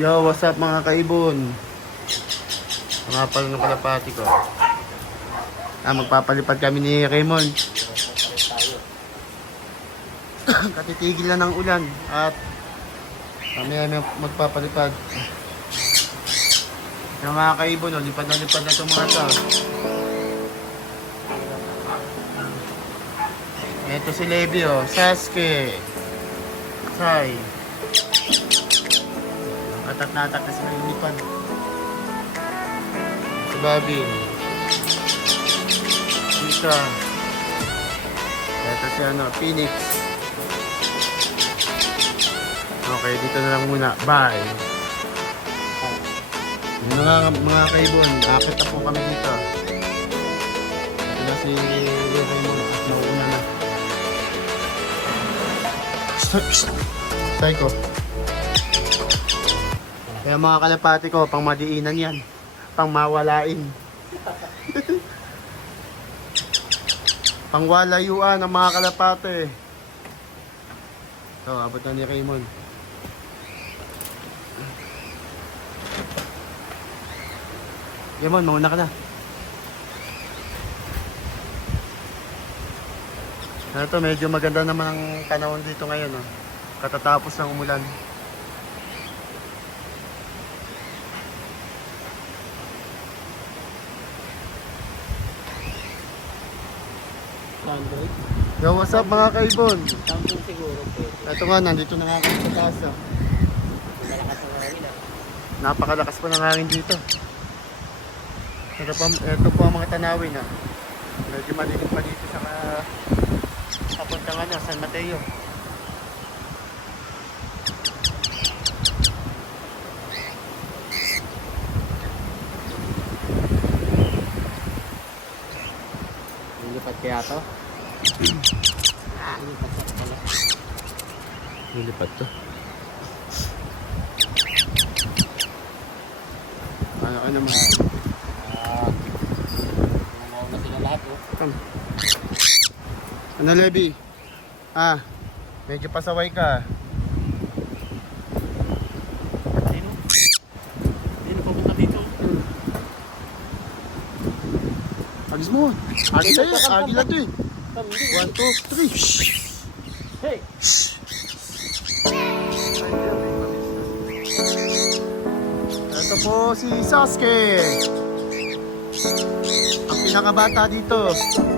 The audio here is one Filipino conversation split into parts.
Yo, what's up mga kaibon? Mga pala ng kalapati ko. Magpapalipad kami ni Raymond. Katitigil na ng ulan at kami ay magpapalipad. Yung mga kaibon, lipad na itong mga to. Ito si Levi, Sasuke, Sai. Atak na sila yung lipad. Si Bobby, Chika. Ito si Phoenix. Okay, dito na lang muna. Bye. Mga kaibon, akit na po kami dito. Ito na si Raymond at nauuna na. Psycho. Kaya mga kalapati ko, pang madiinan yan. Pang mawalain. Pang walayuan ang mga kalapati. Ito, abot na ni Raymond. Raymond, mauna ka na. Ito, medyo maganda naman ang panahon dito ngayon. Katatapos ng umulan. Yo, what's up mga kaibon? Samsung siguro po. Ito nga, nandito na nga kami sa taas. Malakas ang hangin. Napakalakas pa ng hangin dito. Ito po ang mga tanawin. Medyo malilim pa dito sa papuntang San Mateo. Lilipat kaya to? Lilipat sa pala. Lilipat to. Ano ka naman? Nangaw na sila lahat Come. Ano Levi? Medyo pasaway ka. Sino pupunta dito? Agis mo. Agis sa'yo. Agis lang to eh. 1, 2, 3. Hey! Ito po si Sasuke. Ang pinakabata dito. Sasuke!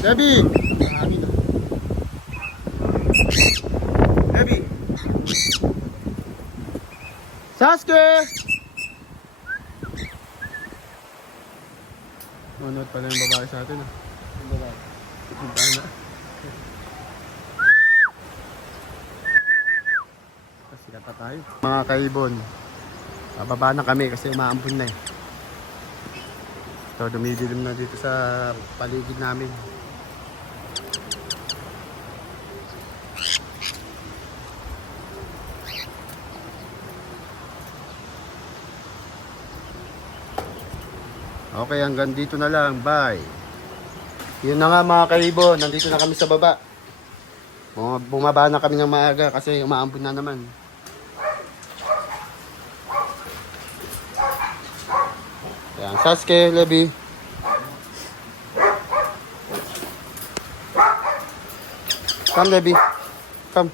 Debbie! Debbie! Sasuke! Manood pala yung babae sa atin. Ah. Ano ba? Punta na. Sikat pa tayo. Mga kaibon, bababa na kami kasi umaampun na eh. So dumidilim na dito sa paligid namin. Okay, hanggang dito na lang. Bye. Yun na nga mga kaibon, nandito na kami sa baba. Bumaba na kami ng maaga kasi umaampun na naman. Yan, Sasuke, Levi. Come, Levi. Come.